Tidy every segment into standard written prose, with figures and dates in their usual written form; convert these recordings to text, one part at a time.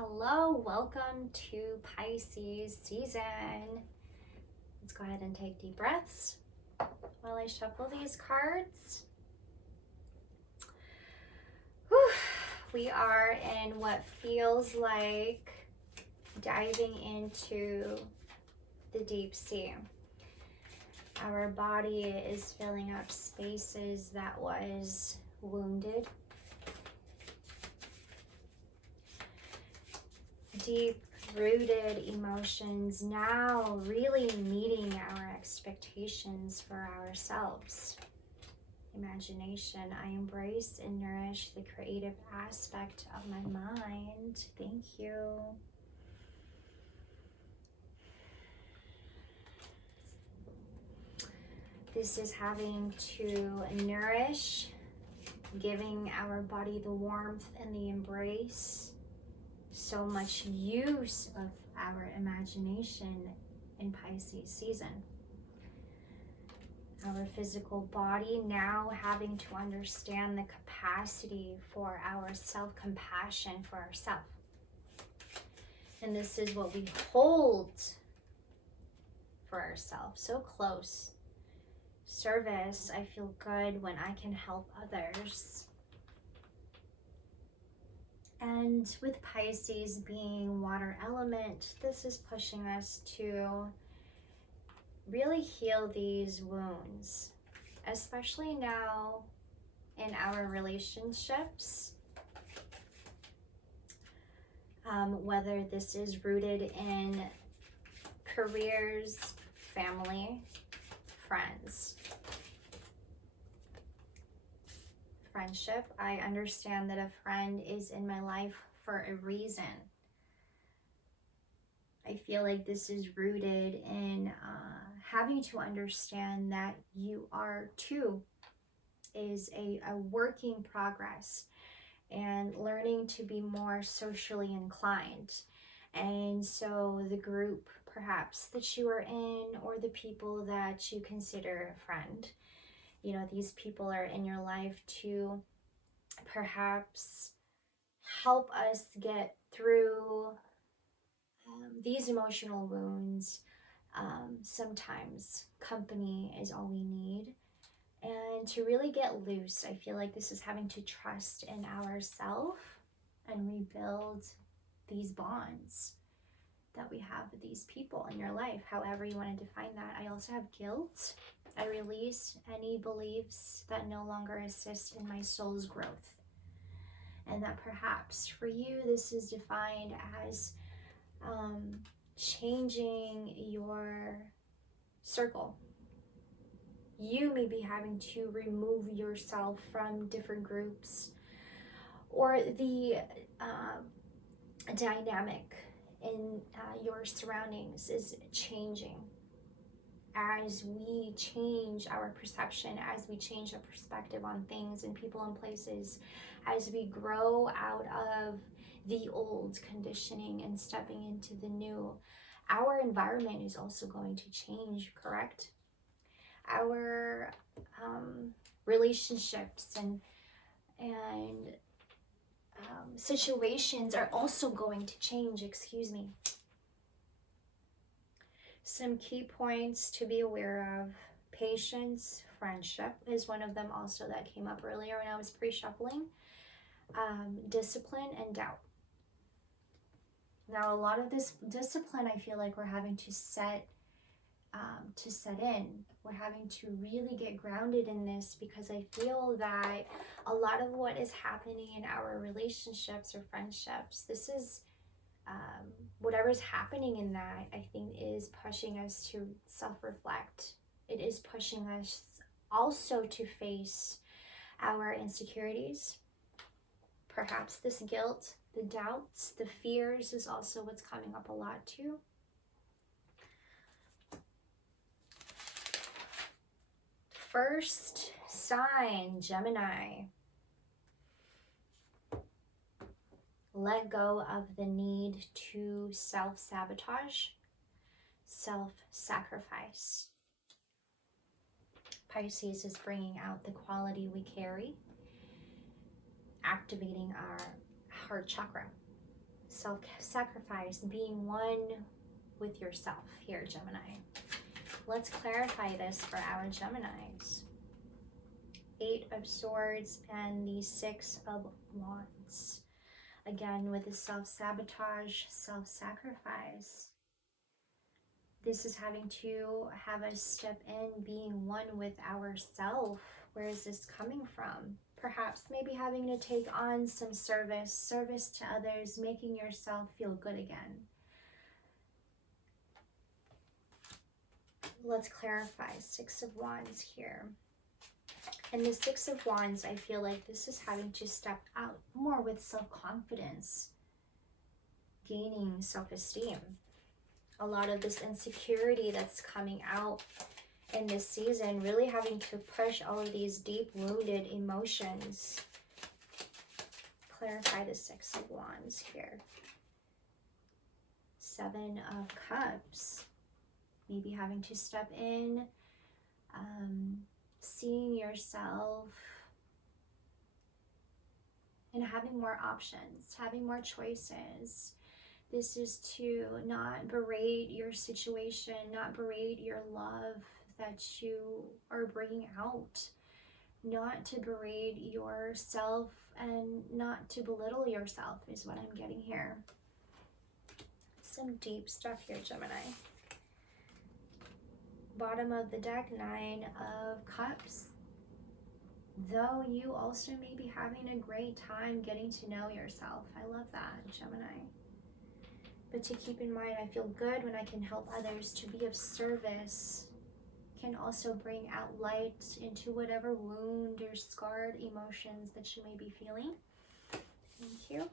Hello, welcome to Pisces season. Let's go ahead and take deep breaths while I shuffle these cards. Whew. We are in what feels like diving into the deep sea. Our body is filling up spaces that was wounded. Deep-rooted emotions now really meeting our expectations for ourselves. Imagination, I embrace and nourish the creative aspect of my mind. Thank you. This is having to nourish, giving our body the warmth and the embrace. So much use of our imagination in Pisces season. Our physical body now having to understand the capacity for our self-compassion for ourselves. And this is what we hold for ourselves, so close. Service, I feel good when I can help others. And with Pisces being water element, this is pushing us to really heal these wounds, especially now in our relationships. Whether this is rooted in careers, family, friends. Friendship, I understand that a friend is in my life for a reason. I feel like this is rooted in having to understand that you are too is a working progress, and learning to be more socially inclined. And so the group perhaps that you are in, or the people that you consider a friend, you know, these people are in your life to perhaps help us get through these emotional wounds. Sometimes company is all we need. And to really get loose, I feel like this is having to trust in ourselves and rebuild these bonds that we have with these people in your life, however you want to define that. I also have guilt. I release any beliefs that no longer assist in my soul's growth. And that perhaps for you, this is defined as changing your circle. You may be having to remove yourself from different groups, or the dynamic in your surroundings is changing. As we change our perception, as we change our perspective on things and people and places, as we grow out of the old conditioning and stepping into the new, our environment is also going to change, correct? Our relationships and situations are also going to change, excuse me. Some key points to be aware of: patience, friendship is one of them also that came up earlier when I was pre-shuffling. Discipline and doubt. Now, a lot of this discipline, I feel like we're having to set in. We're having to really get grounded in this, because I feel that a lot of what is happening in our relationships or friendships, this is whatever's happening in that, I think is pushing us to self-reflect. It is pushing us also to face our insecurities. Perhaps this guilt, the doubts, the fears is also what's coming up a lot too. First sign, Gemini. Let go of the need to self-sabotage, self-sacrifice. Pisces is bringing out the quality we carry, activating our heart chakra. self-sacrifice, being one with yourself here, Gemini. Let's clarify this for our Geminis. 8 of Swords and the 6 of Wands. Again, with the self-sabotage, self-sacrifice. This is having to have us step in, being one with ourself. Where is this coming from? Perhaps maybe having to take on some service to others, making yourself feel good again. Let's clarify. 6 of Wands here. And the 6 of Wands, I feel like this is having to step out more with self-confidence, gaining self-esteem. A lot of this insecurity that's coming out in this season, really having to push all of these deep wounded emotions. Clarify the 6 of Wands here. 7 of Cups. Maybe having to step in, seeing yourself and having more options, having more choices. This is to not berate your situation, not berate your love that you are bringing out, not to berate yourself and not to belittle yourself is what I'm getting here. Some deep stuff here, Gemini. Bottom of the deck, 9 of Cups. Though you also may be having a great time getting to know yourself. I love that, Gemini. But to keep in mind, I feel good when I can help others, to be of service. Can also bring out light into whatever wound or scarred emotions that you may be feeling. Thank you.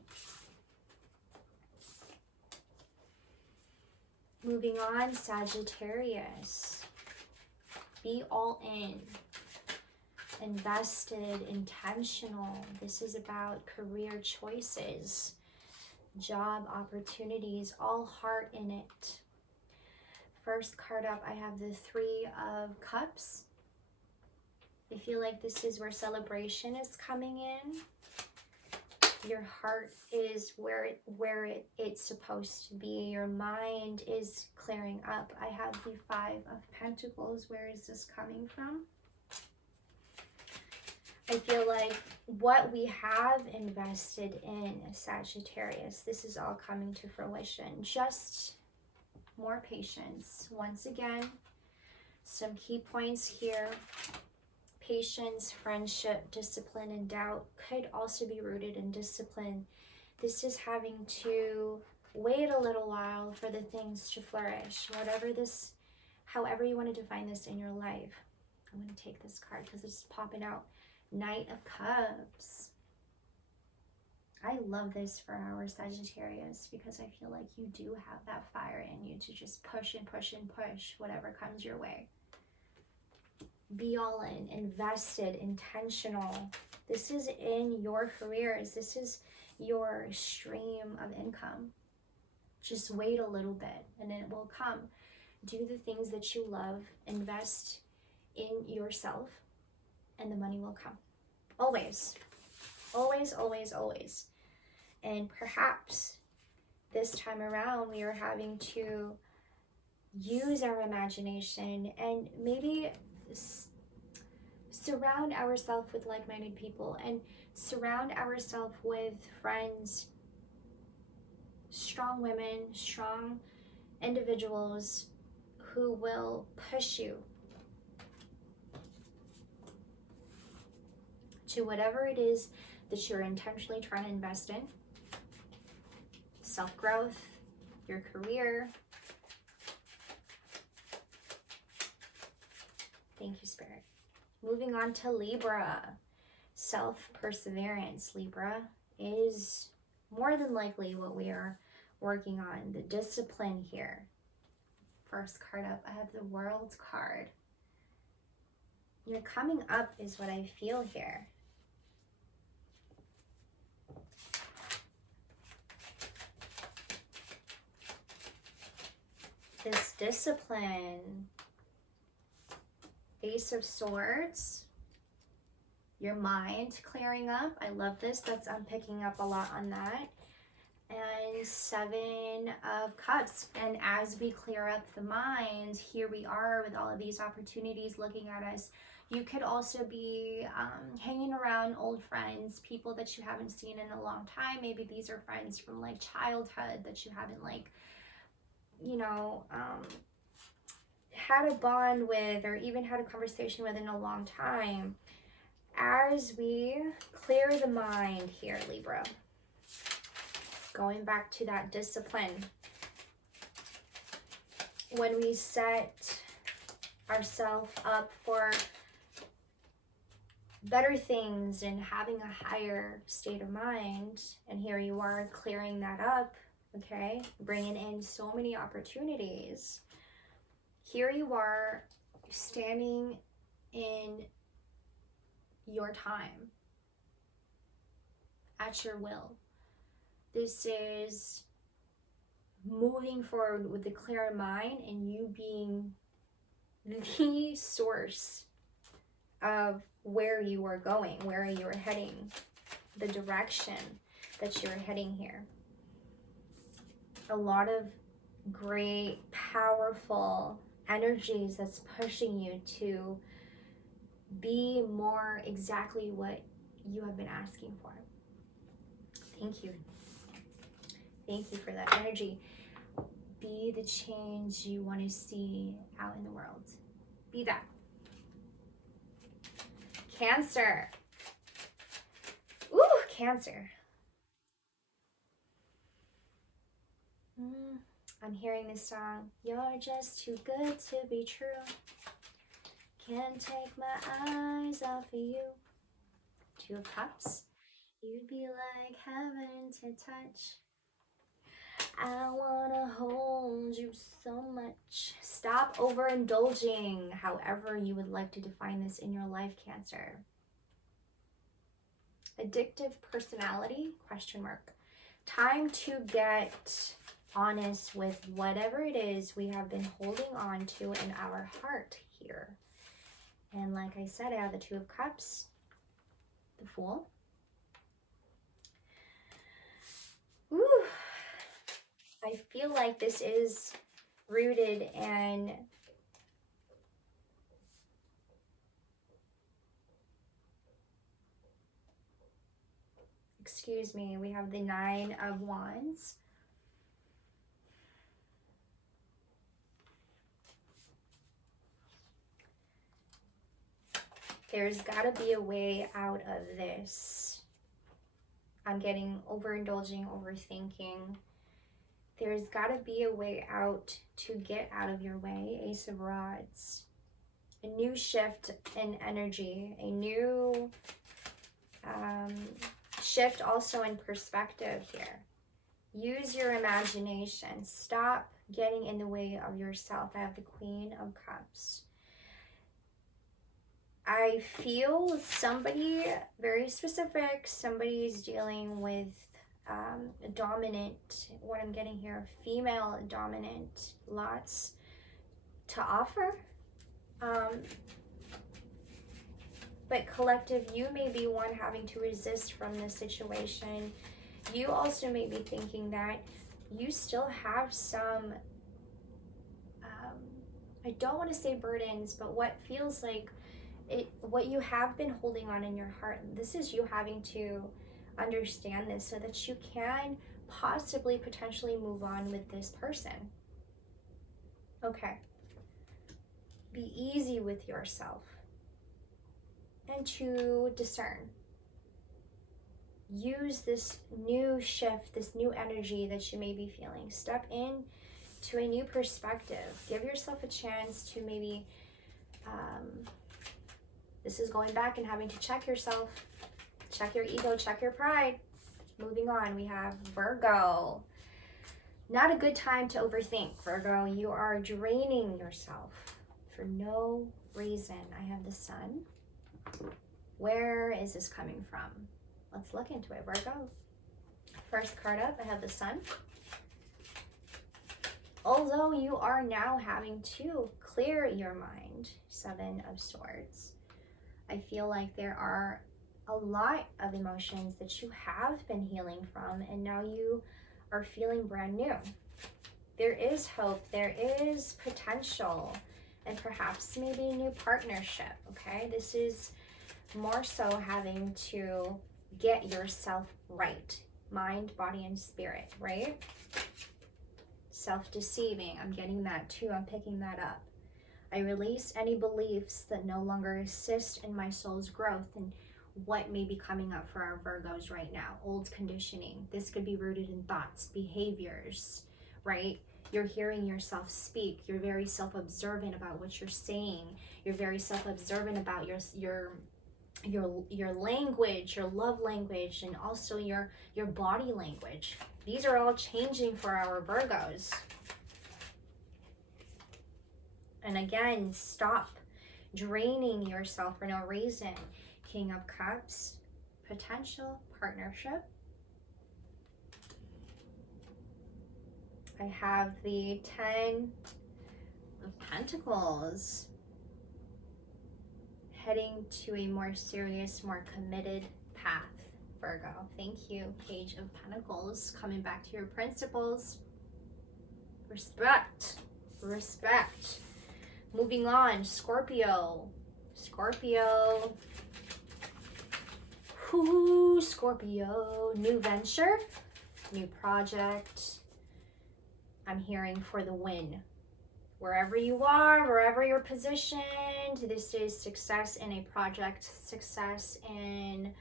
Moving on, Sagittarius. Be all in, invested, intentional. This is about career choices, job opportunities, all heart in it. First card up, I have the 3 of Cups. I feel like this is where celebration is coming in. Your heart is where it's supposed to be. Your mind is clearing up. I have the 5 of Pentacles. Where is this coming from? I feel like what we have invested in Sagittarius, this is all coming to fruition. Just more patience. Once again, some key points here. Patience, friendship, discipline, and doubt could also be rooted in discipline. This is having to wait a little while for the things to flourish. Whatever this, however you want to define this in your life. I'm going to take this card because it's popping out. Knight of Cups. I love this for our Sagittarius because I feel like you do have that fire in you to just push and push and push whatever comes your way. Be all in, invested, intentional. This is in your careers. This is your stream of income. Just wait a little bit and it will come. Do the things that you love. Invest in yourself and the money will come. Always. Always, always, always. And perhaps this time around we are having to use our imagination and maybe surround ourselves with like-minded people and surround ourselves with friends, strong women, strong individuals who will push you to whatever it is that you're intentionally trying to invest in. Self-growth, your career. Thank you, Spirit. Moving on to Libra. Self-perseverance. Libra is more than likely what we are working on. The discipline here. First card up, I have the World card. You're coming up is what I feel here. This discipline. Ace of Swords. Your mind clearing up. I love this. I'm picking up a lot on that. And Seven of Cups. And as we clear up the mind, here we are with all of these opportunities looking at us. You could also be hanging around old friends, people that you haven't seen in a long time. Maybe these are friends from like childhood that you haven't like, you know, had a bond with or even had a conversation with in a long time. As we clear the mind here, Libra, going back to that discipline, when we set ourselves up for better things and having a higher state of mind, and here you are clearing that up, okay, bringing in so many opportunities. Here you are standing in your time at your will. This is moving forward with a clear mind and you being the source of where you are going, where you are heading, the direction that you're heading here. A lot of great, powerful energies that's pushing you to be more exactly what you have been asking for. Thank you. Thank you for that energy. Be the change you want to see out in the world. Be that. Cancer. Ooh, Cancer. I'm hearing this song. You're just too good to be true. Can't take my eyes off of you. Two of Cups. You'd be like heaven to touch. I wanna hold you so much. Stop overindulging, however you would like to define this in your life, Cancer. Addictive personality, question mark. Time to get honest with whatever it is we have been holding on to in our heart here. And like I said, I have the Two of Cups, the Fool. Ooh. I feel like this is rooted in excuse me, we have the Nine of Wands. There's got to be a way out of this. I'm getting overindulging, overthinking. There's got to be a way out to get out of your way. Ace of Rods. A new shift in energy. A new shift also in perspective here. Use your imagination. Stop getting in the way of yourself. I have the Queen of Cups. I feel somebody very specific, somebody's dealing with a dominant, what I'm getting here, female dominant, lots to offer. But collective, you may be one having to resist from this situation. You also may be thinking that you still have some, I don't want to say burdens, but what feels like what you have been holding on in your heart. This is you having to understand this so that you can possibly potentially move on with this person. Okay. Be easy with yourself and to discern. Use this new shift, this new energy that you may be feeling. Step in to a new perspective. Give yourself a chance to maybe this is going back and having to check yourself, check your ego, check your pride. Moving on, we have Virgo. Not a good time to overthink, Virgo. You are draining yourself for no reason. I have the Sun. Where is this coming from? Let's look into it, Virgo. First card up, I have the Sun. Although you are now having to clear your mind, Seven of Swords. I feel like there are a lot of emotions that you have been healing from, and now you are feeling brand new. There is hope, there is potential, and perhaps maybe a new partnership, okay? This is more so having to get yourself right. Mind, body, and spirit, right? Self-deceiving, I'm getting that too, I'm picking that up. I release any beliefs that no longer assist in my soul's growth and what may be coming up for our Virgos right now. Old conditioning. This could be rooted in thoughts, behaviors, right? You're hearing yourself speak. You're very self-observant about what you're saying. You're very self-observant about your language, your love language, and also your body language. These are all changing for our Virgos. And again, stop draining yourself for no reason. King of Cups, potential partnership. I have the 10 of Pentacles, heading to a more serious, more committed path, Virgo. Thank you. Page of Pentacles, coming back to your principles. Respect. Respect. Moving on, Scorpio. Scorpio. Ooh, Scorpio. New venture, new project. I'm hearing for the win. Wherever you are, wherever you're positioned, this is success in a project, success in,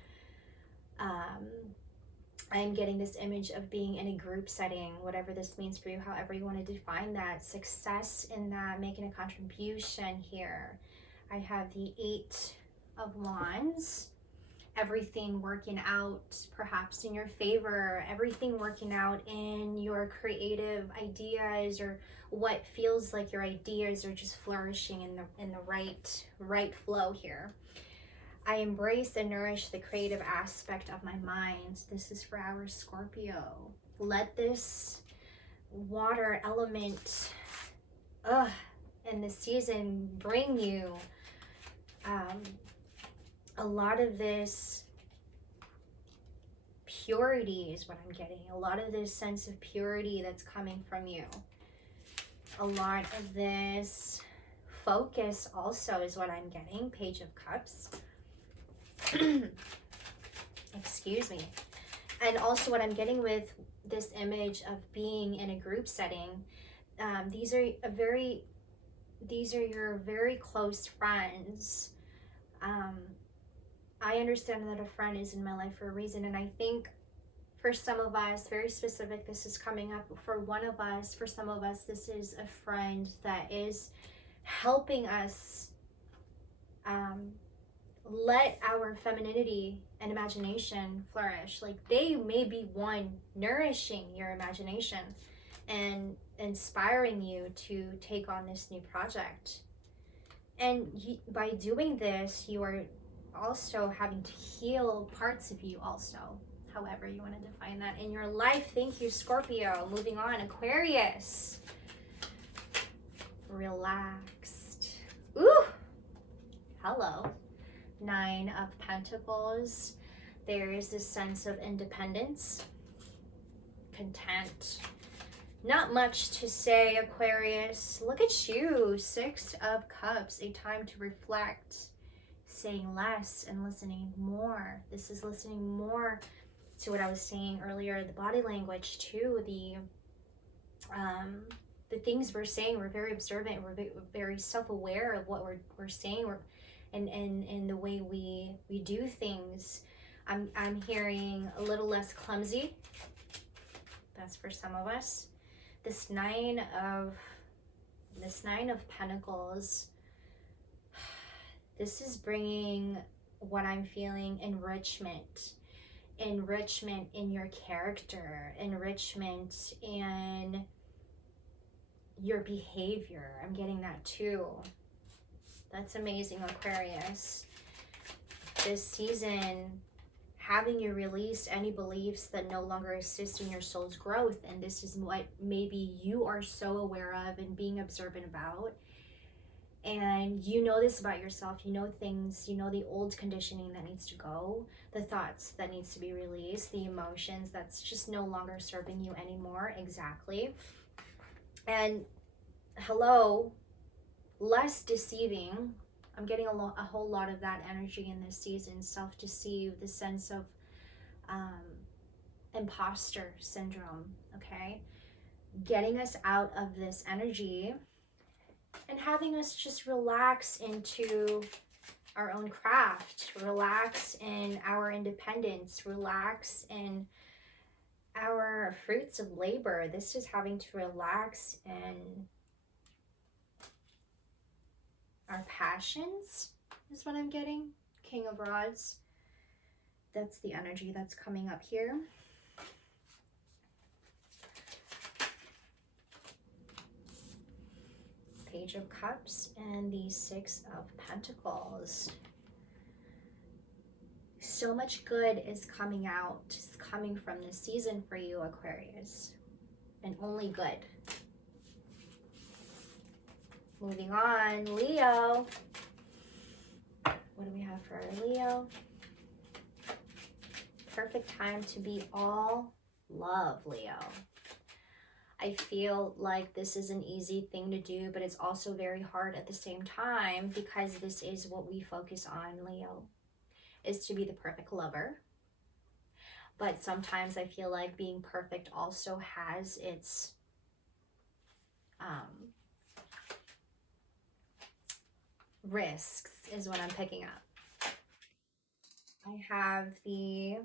I'm getting this image of being in a group setting, whatever this means for you, however you want to define that. Success in that, making a contribution here. I have the 8 of Wands. Everything working out perhaps in your favor, everything working out in your creative ideas, or what feels like your ideas are just flourishing in the right flow here. I embrace and nourish the creative aspect of my mind. This is for our Scorpio. Let this water element in the season bring you a lot of this purity is what I'm getting. A lot of this sense of purity that's coming from you. A lot of this focus also is what I'm getting. Page of Cups. Excuse me. And also what I'm getting with this image of being in a group setting. These are your very close friends. I understand that a friend is in my life for a reason, and I think for some of us, very specific, this is coming up. For one of us, for some of us, this is a friend that is helping us let our femininity and imagination flourish. Like, they may be one nourishing your imagination and inspiring you to take on this new project. And by doing this, you are also having to heal parts of you also, however you want to define that in your life. Thank you, Scorpio. Moving on, Aquarius. Relaxed. Ooh, hello. 9 of Pentacles. There is this sense of independence, content. Not much to say, Aquarius. Look at you. 6 of Cups. A time to reflect, saying less and listening more. This is listening more to what I was saying earlier, the body language too, the things we're saying. We're very observant, we're very self-aware of what we're saying, and the way we do things. I'm hearing a little less clumsy. That's for some of us. This 9 of Pentacles, this is bringing what I'm feeling, enrichment in your character, enrichment in your behavior. I'm getting that too. That's amazing, Aquarius. This season, having you release any beliefs that no longer assist in your soul's growth, and this is what maybe you are so aware of and being observant about. And you know this about yourself. You know things, you know the old conditioning that needs to go, the thoughts that needs to be released, the emotions that's just no longer serving you anymore. Exactly. And hello, less deceiving. I'm getting a whole lot of that energy in this season. Self-deceive, the sense of um, imposter syndrome, okay? Getting us out of this energy and having us just relax into our own craft, relax in our independence, relax in our fruits of labor. This is having to relax in our passions, is what I'm getting. King of Rods. That's the energy that's coming up here. Page of Cups and the Six of Pentacles. So much good is coming out, is coming from this season for you, Aquarius, and only good. Moving on, Leo. What do we have for Leo? Perfect time to be all love, Leo. I feel like this is an easy thing to do, but it's also very hard at the same time, because this is what we focus on, Leo, is to be the perfect lover. But sometimes I feel like being perfect also has its risks, is what I'm picking up. I have the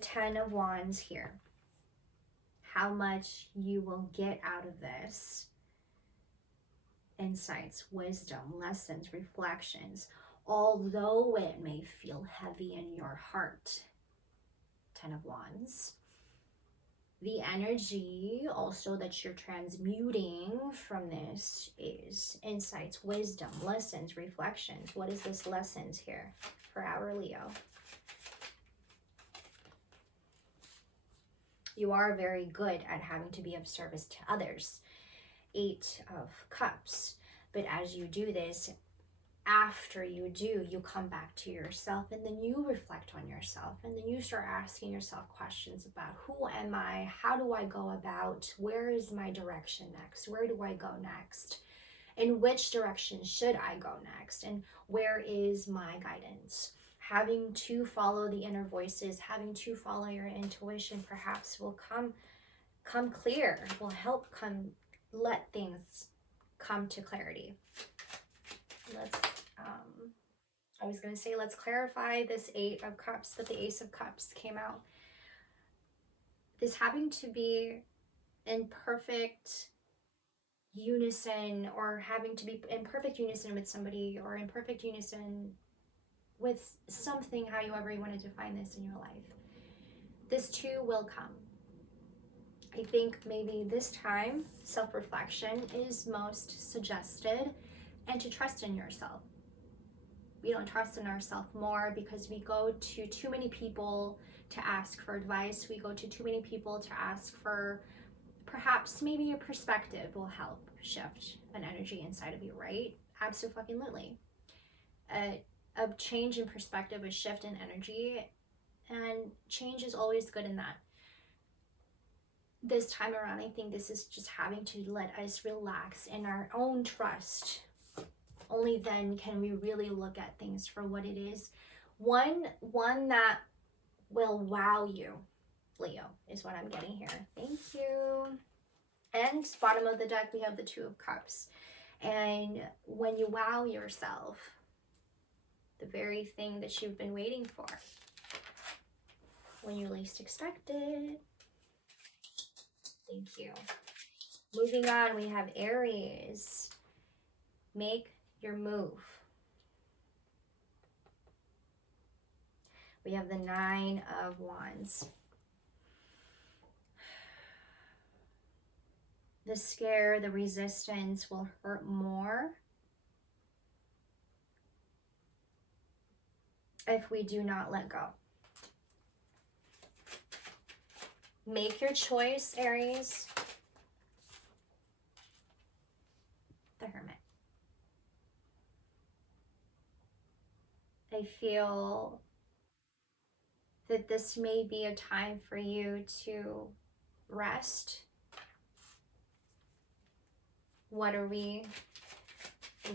Ten of Wands here. How much you will get out of this. Insights, wisdom, lessons, reflections, although it may feel heavy in your heart. Ten of Wands. The energy also that you're transmuting from this is insights, wisdom, lessons, reflections. What is this lessons here for our Leo? You are very good at having to be of service to others. Eight of Cups. But as you do this, after you do, you come back to yourself, and then you reflect on yourself, and then you start asking yourself questions about who am I? How do I go about? Where is my direction next? Where do I go next? In which direction should I go next? And where is my guidance? Having to follow the inner voices, having to follow your intuition perhaps will come clear, will help let things come to clarity. Let's I was going to say let's clarify this Eight of Cups, but the Ace of Cups came out. This having to be in perfect unison, or having to be in perfect unison with somebody, or in perfect unison with something, however you want to define this in your life. This too will come. I think maybe this time self-reflection is most suggested, and to trust in yourself. We don't trust in ourselves more because we go to too many people to ask for advice. We go to too many people to ask for perhaps maybe a perspective will help shift an energy inside of you, right? Absolutely. A change in perspective, a shift in energy, and change is always good in that. This time around, I think this is just having to let us relax in our own trust. Only then can we really look at things for what it is. One that will wow you, Leo, is what I'm getting here. Thank you. And bottom of the deck, we have the Two of Cups. And when you wow yourself, the very thing that you've been waiting for, when you least expect it. Thank you. Moving on, we have Aries. Make your move. We have the Nine of Wands. The scare, the resistance will hurt more if we do not let go. Make your choice, Aries. I feel that this may be a time for you to rest. What are we?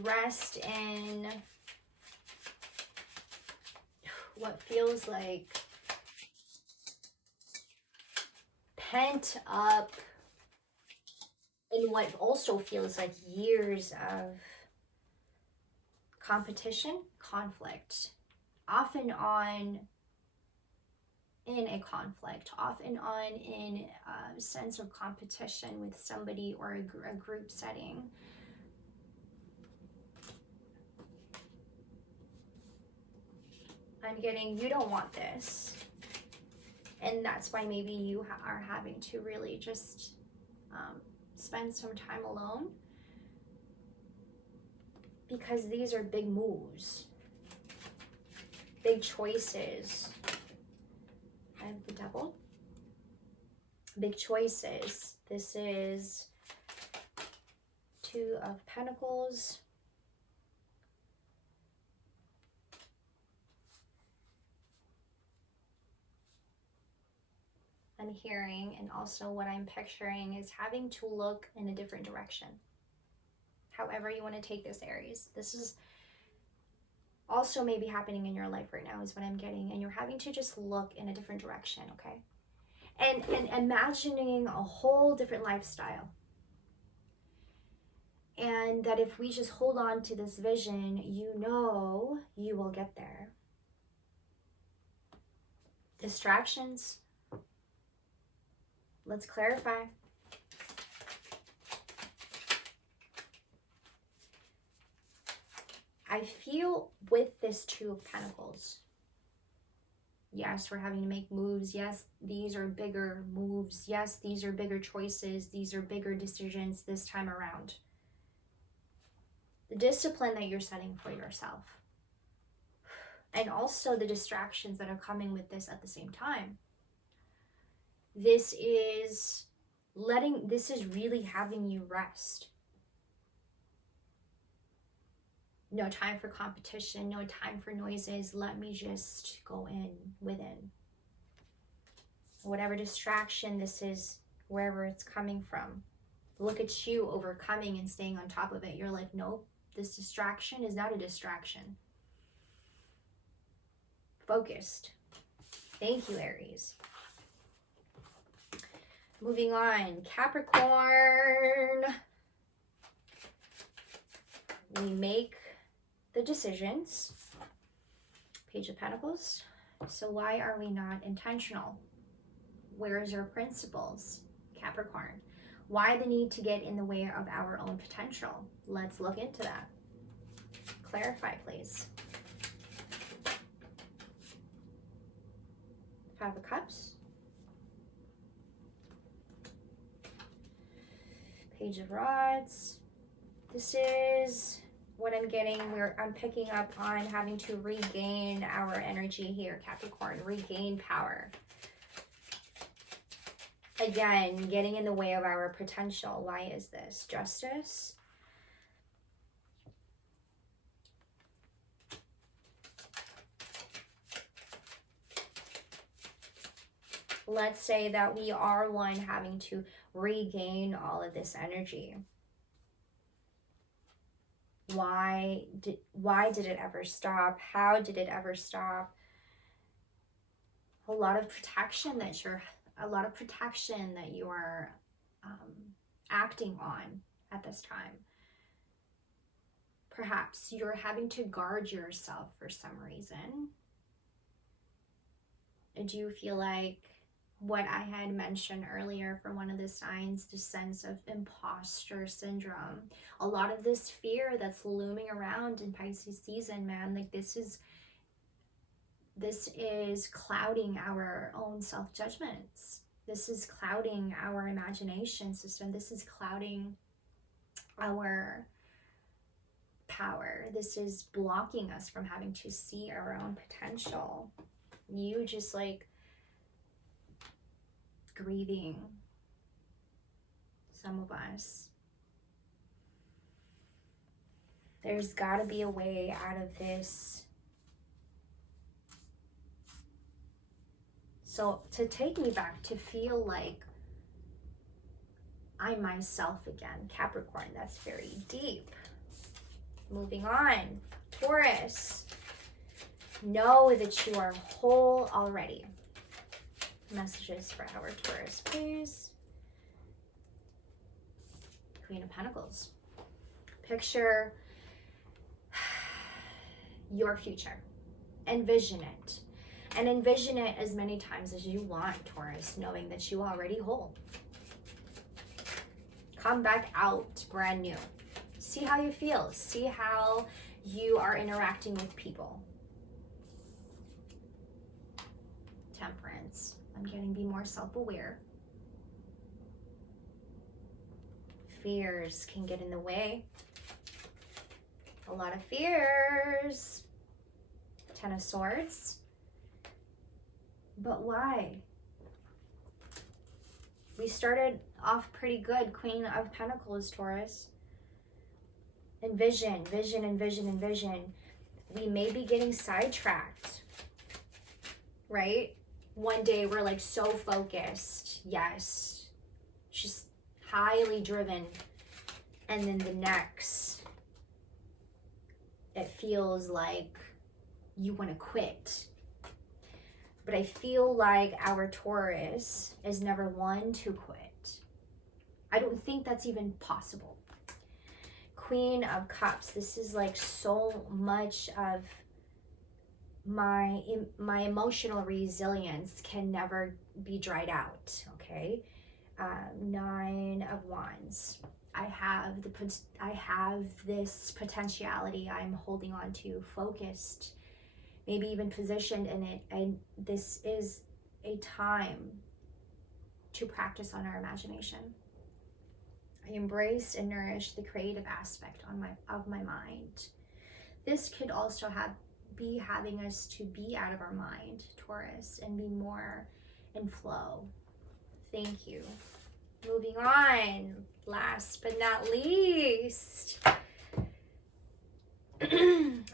Rest in what feels like pent up, in what also feels like years of competition, conflict, off and on in a conflict, off and on in a sense of competition with somebody or a group setting. I'm getting, you don't want this. And that's why maybe you are having to really just spend some time alone, because these are big moves, big choices. I have the Devil. Big choices. This is Two of Pentacles. I'm hearing, and also what I'm picturing is having to look in a different direction. However you want to take this, Aries. This is also maybe happening in your life right now is what I'm getting. And you're having to just look in a different direction, okay? And imagining a whole different lifestyle. And that if we just hold on to this vision, you know you will get there. Distractions. Let's clarify. I feel with this Two of Pentacles, yes, we're having to make moves. Yes, these are bigger moves. Yes, these are bigger choices. These are bigger decisions this time around. The discipline that you're setting for yourself. And also the distractions that are coming with this at the same time. This is really having you rest. No time for competition, no time for noises. Let me just go within. Whatever distraction this is, wherever it's coming from. Look at you overcoming and staying on top of it. You're like, nope, this distraction is not a distraction. Focused. Thank you, Aries. Moving on, Capricorn. We make the decisions. Page of Pentacles. So why are we not intentional? Where is our principles, Capricorn? Why the need to get in the way of our own potential? Let's look into that. Clarify, please. Five of Cups. Page of Rods. This is what I'm getting. I'm picking up on having to regain our energy here, Capricorn. Regain power. Again, getting in the way of our potential. Why is this? Justice. Let's say that we are one having to regain all of this energy. Why did it ever stop? How did it ever stop? A lot of protection that you are acting on at this time. Perhaps you're having to guard yourself for some reason. Do you feel like what I had mentioned earlier for one of the signs, the sense of imposter syndrome? A lot of this fear that's looming around in Pisces season, man, like this is clouding our own self-judgments. This is clouding our imagination system. This is clouding our power. This is blocking us from having to see our own potential. You just like grieving, some of us. There's got to be a way out of this So to take me back, to feel like I'm myself again. Capricorn, that's very deep. Moving on. Taurus, know that you are whole already. Messages for our Taurus, please. Queen of Pentacles. Picture your future. Envision it. And envision it as many times as you want, Taurus, knowing that you are already whole. Come back out brand new. See how you feel. See how you are interacting with people. Temperance. I'm getting be more self-aware. Fears can get in the way. A lot of fears. Ten of Swords. But why? We started off pretty good. Queen of Pentacles, Taurus. Envision, vision, envision, envision. We may be getting sidetracked, right? One day we're like so focused. Yes. Just highly driven. And then the next, it feels like you want to quit. But I feel like our Taurus is never one to quit. I don't think that's even possible. Queen of Cups. This is like so much of my emotional resilience can never be dried out. Okay. Nine of Wands. I have this potentiality I'm holding on to, focused, maybe even positioned in it, and this is a time to practice on our imagination. I embrace and nourish the creative aspect of my mind. This could also be having us to be out of our mind, Taurus, and be more in flow. Thank you. Moving on, last but not least.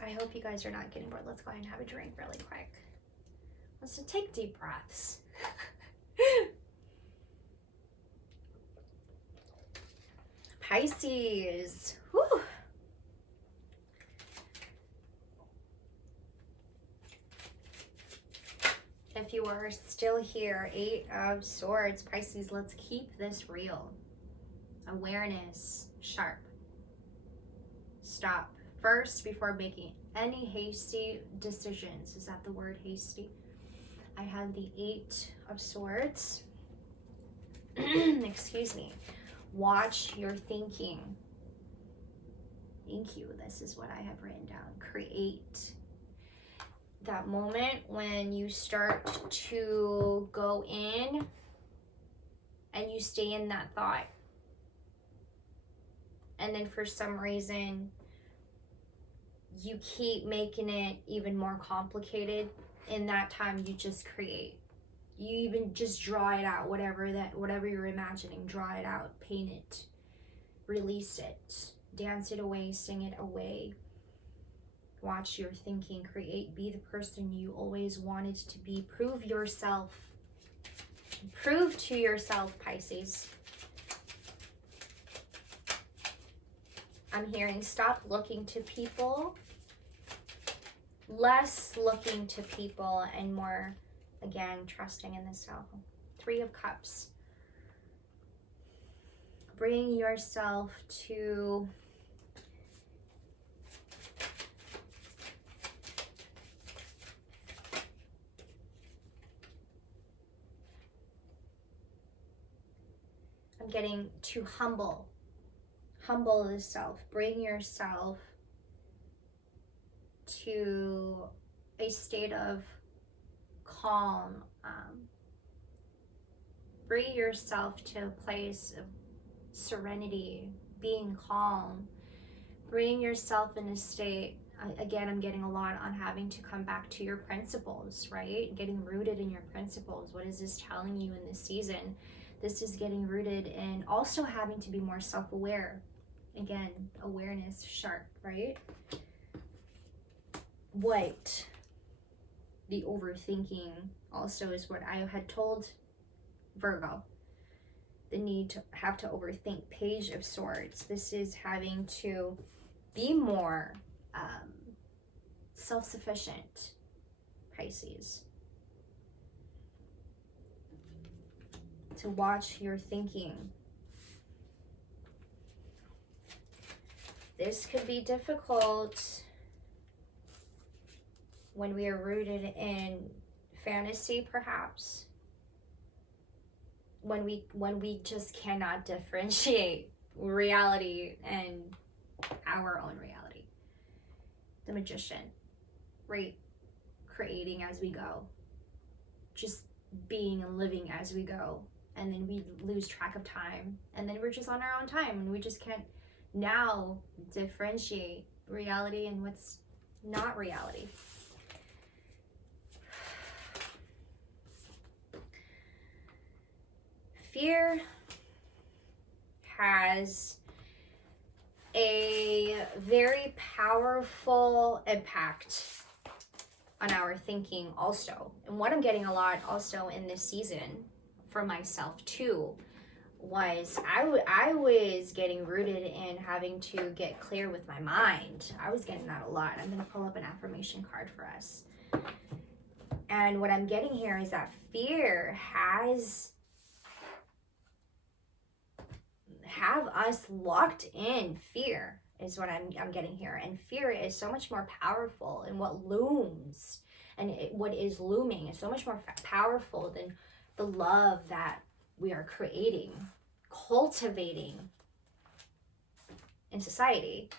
I hope you guys are not getting bored. Let's go ahead and have a drink really quick. Let's take deep breaths. Pisces. Whew. If you are still here, Eight of Swords, Pisces, let's keep this real. Awareness, sharp. Stop first before making any hasty decisions. Is that the word, hasty? I have the Eight of Swords. Excuse me. Watch your thinking. Thank you. This is what I have written down. Create. That moment when you start to go in and you stay in that thought. And then for some reason, you keep making it even more complicated. In that time, you just create. You even just draw it out, whatever you're imagining, draw it out, paint it, release it, dance it away, sing it away. Watch your thinking, create, be the person you always wanted to be. Prove yourself. Prove to yourself, Pisces. I'm hearing stop looking to people, less looking to people, and more, again, trusting in the self. Three of Cups. Bring yourself to getting to humble the self. Bring yourself to a state of calm. Bring yourself to a place of serenity, being calm. Bring yourself in a state, again, I'm getting a lot on having to come back to your principles, right? Getting rooted in your principles. What is this telling you in this season? This is getting rooted in also having to be more self-aware. Again, awareness, sharp, right? White. the overthinking also is what I had told Virgo. The need to have to overthink. Page of Swords. This is having to be more self-sufficient, Pisces. To watch your thinking. This could be difficult when we are rooted in fantasy, perhaps. When we just cannot differentiate reality and our own reality. The Magician, right? Creating as we go. Just being and living as we go. And then we lose track of time. And then we're just on our own time. And we just can't now differentiate reality and what's not reality. Fear has a very powerful impact on our thinking also. And what I'm getting a lot also in this season for myself too was I was getting rooted in having to get clear with my mind. I was getting that a lot. I'm going to pull up an affirmation card for us. And what I'm getting here is that fear have us locked in. Fear is what I'm getting here. And fear is so much more powerful, and what looms and what is looming is so much more powerful than the love that we are creating, cultivating in society.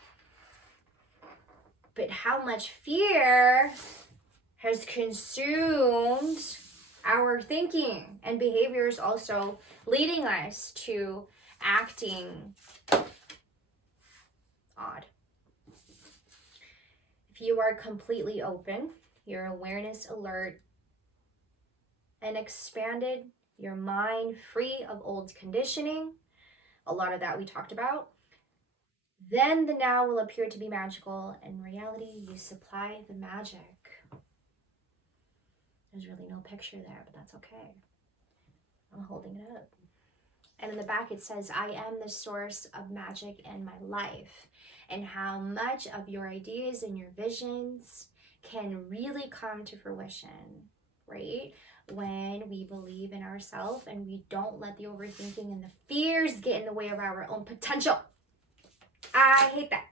But how much fear has consumed our thinking and behaviors, also leading us to acting odd. If you are completely open, your awareness alert, and expanded, your mind free of old conditioning, a lot of that we talked about, then the now will appear to be magical. In reality, you supply the magic. There's really no picture there, but that's okay. I'm holding it up. And in the back it says, I am the source of magic in my life. And how much of your ideas and your visions can really come to fruition, right? When we believe in ourselves and we don't let the overthinking and the fears get in the way of our own potential. I hate that.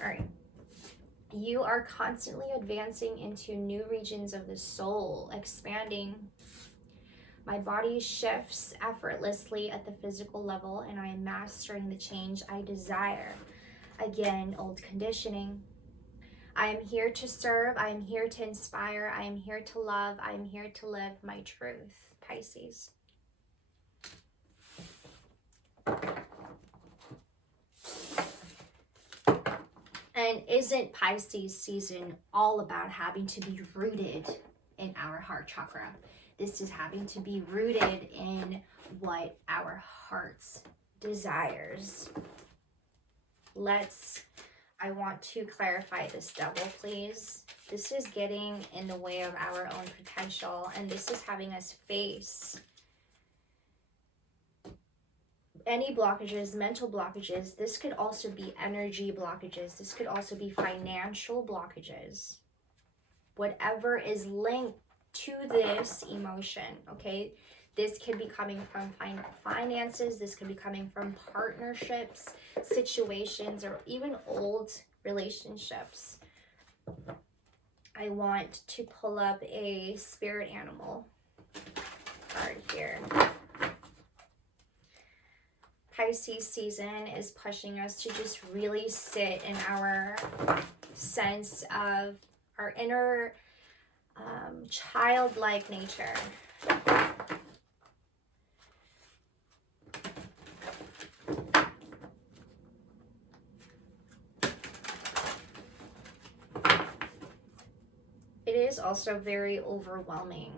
All right. You are constantly advancing into new regions of the soul, expanding. My body shifts effortlessly at the physical level, and I am mastering the change I desire. Again, old conditioning. I am here to serve. I am here to inspire. I am here to love. I am here to live my truth. Pisces. And isn't Pisces season all about having to be rooted in our heart chakra? This is having to be rooted in what our hearts desires. I want to clarify this double, please. This is getting in the way of our own potential, and this is having us face any blockages, mental blockages. This could also be energy blockages. This could also be financial blockages. Whatever is linked to this emotion, okay? This could be coming from finances. This could be coming from partnerships, situations, or even old relationships. I want to pull up a spirit animal card here. Pisces season is pushing us to just really sit in our sense of our inner childlike nature. It is also very overwhelming.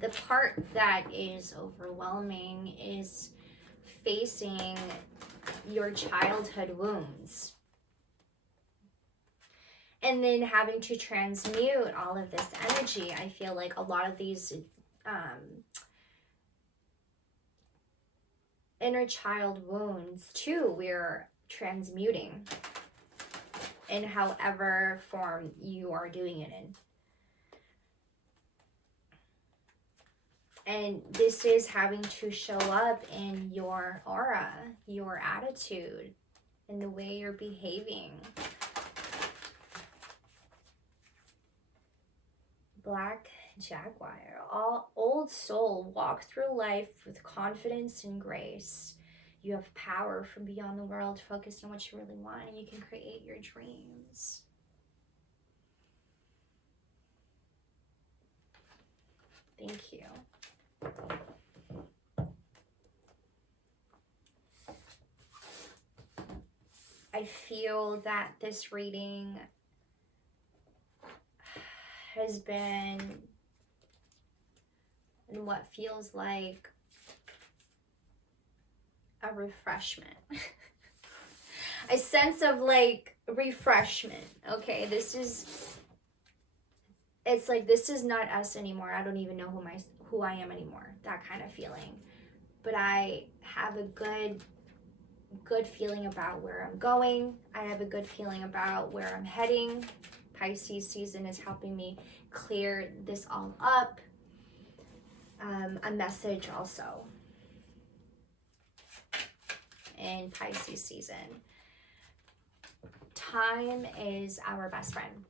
The part that is overwhelming is facing your childhood wounds And then having to transmute all of this energy. I feel like a lot of these inner child wounds too, we're transmuting in however form you are doing it in. And this is having to show up in your aura, your attitude, in the way you're behaving. Black Jaguar, all old soul, walk through life with confidence and grace. You have power from beyond the world. Focus on what you really want, and you can create your dreams. Thank you. I feel that this reading has been in what feels like a refreshment. A sense of like refreshment. Okay, it's like this is not us anymore. I don't even know who I am anymore. That kind of feeling. But I have a good feeling about where I'm going. I have a good feeling about where I'm heading. Pisces season is helping me clear this all up. A message also in Pisces season. Time is our best friend.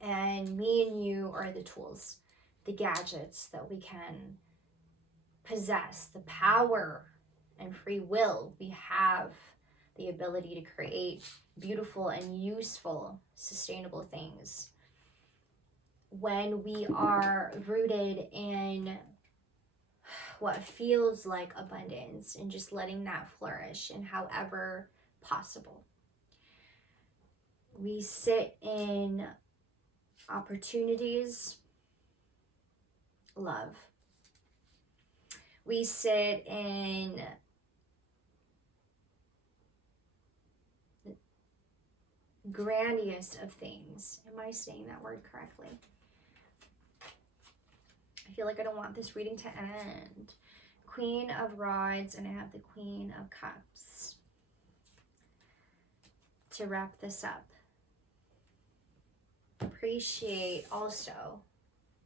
And me and you are the tools, the gadgets that we can possess, the power and free will. We have the ability to create beautiful and useful, sustainable things. When we are rooted in what feels like abundance and just letting that flourish in however possible. We sit in opportunities, love. We sit in grandiose of things. Am I saying that word correctly? I feel like I don't want this reading to end. Queen of Rods, and I have the Queen of Cups. To wrap this up, appreciate also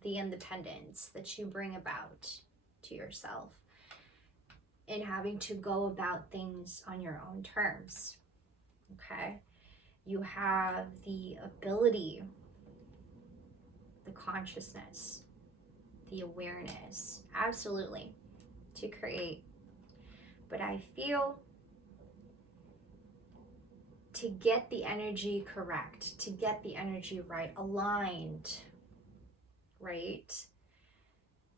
the independence that you bring about to yourself in having to go about things on your own terms. Okay? You have the ability, the consciousness, the awareness, absolutely, to create. But I feel to get the energy correct, to get the energy right, aligned, right?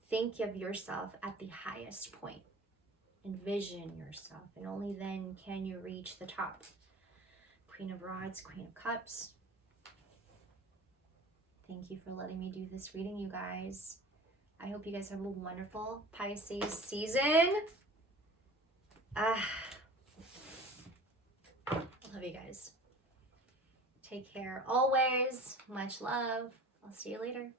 Think of yourself at the highest point. Envision yourself, and only then can you reach the top. Queen of Rods, Queen of Cups. Thank you for letting me do this reading, you guys. I hope you guys have a wonderful Pisces season. Love you guys. Take care always. Much love. I'll see you later.